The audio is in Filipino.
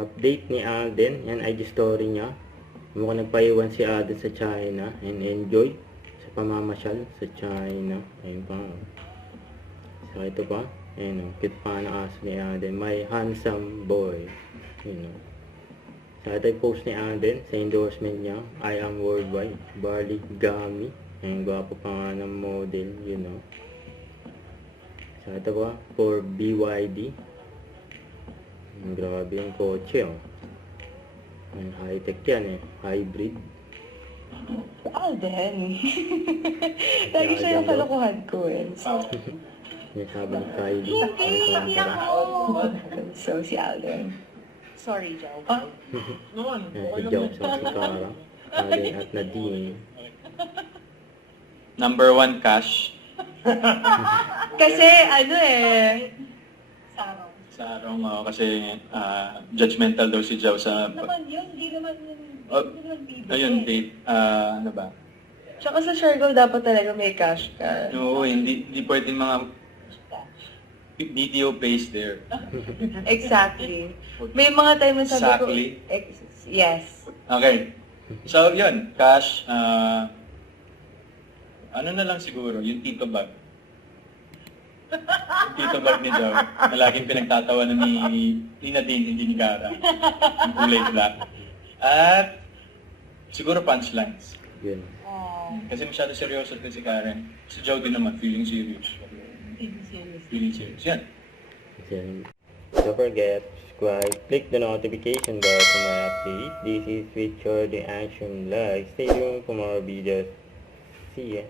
Update ni Alden. Yan IG story niya. Mukhang nagpaiwan si Alden sa China. And enjoy sa pamamasyal sa China. Ayun pa. So ito pa. Ayun o. Cute pa ng aso ni Alden. My handsome boy. Ayun o. So ito yung post ni Alden sa endorsement niya. I am worldwide. Barley Gummy. Ayun. Gwapo pa nga ng model. You know. So ito pa. For BYD. Grabe yung kotse oh. High-tech yan eh. Hybrid. Alden. Lagi siya yung kalokohan ko eh. Yan sabi ni Kylie. Hindi ako. So, si Alden. Sorry, Joe. Si Joe sa si Cara. Alden at Nadine. Number 1, cash. Kasi, ano eh. Sa Arong, kasi judgmental daw si Joe sa... Naman yun, hindi naman Ayun, date. Ano ba? Tsaka sa Shergo, dapat talaga may cash ka. Oo, hindi pwedeng mga video based there. Exactly. May mga time na sabi ko... Exactly. Yes. Okay. So, yun. Cash. Ano na lang siguro, yung Tito Bag. Yung Tito Bag ni Joe, na laging pinagtatawanan ni Nadine, hindi ni Cara. Yung kulay black. At siguro punchlines. Yun. Kasi masyado seryoso din si Karen. Si Joe din naman, feeling serious. Feeling serious. Yan. Then, don't forget, subscribe, click the notification bell for my update. This is Richard the Action Live. Stay tuned for more videos. See ya.